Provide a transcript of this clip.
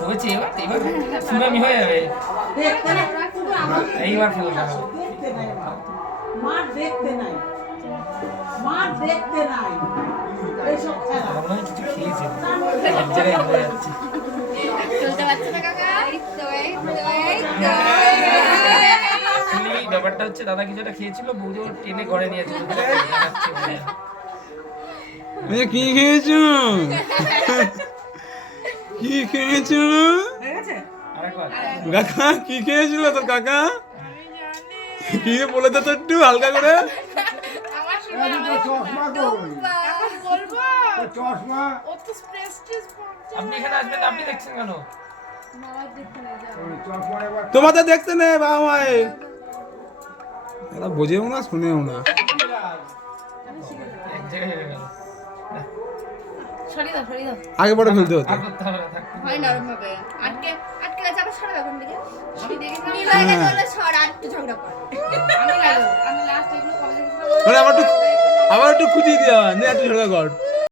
হয়েছে এবার এবার সুনামি হয়ে যাবে এইবার খেলো না মার দেখতে নাই এইসব খেলা মনে হয় কিছু খেয়েছে এক জায়গায় হয়ে যাচ্ছে চলতে পারছে না কাকা এই ব্যাপারটা হচ্ছে দাদা কিছু একটা খেয়েছিল বৌদি ওর টেনে ঘরে নিয়ে যাচ্ছে কি খেয়েছো কি খেয়েছো আরেকবার কাকা কি খেয়েছিল তোর কাকা কি বলে তো একটু হালকা করে আমার শোনা চশমা কই বলবো চশমা ও তো প্রেস্টিজ পড়ছে আপনি এখানে আসবেন আপনি দেখছেন কেন বাবা দেখতে না যাও চশমা এবার তোমাদের দেখতে নেই বাবা মায়ের এরা বোঝেও না শুনেও না এক জায়গায় হয়ে গেল সরি দাও আগে পরে ফেলতে হতো আর করতে হবে না থাকতে হয় নরম ভাবে আটকে গেছে আবার সরা এখন দিকে আমি দেখেছিলাম মিল হয়ে গেছে বলে সরা আর একটু ঝগড়া কর আমি লাস্ট এগুলো কবে দেখেছিলাম মানে আবার একটু খুঁজিয়ে দেওয়া নে একটু ঝগড়া কর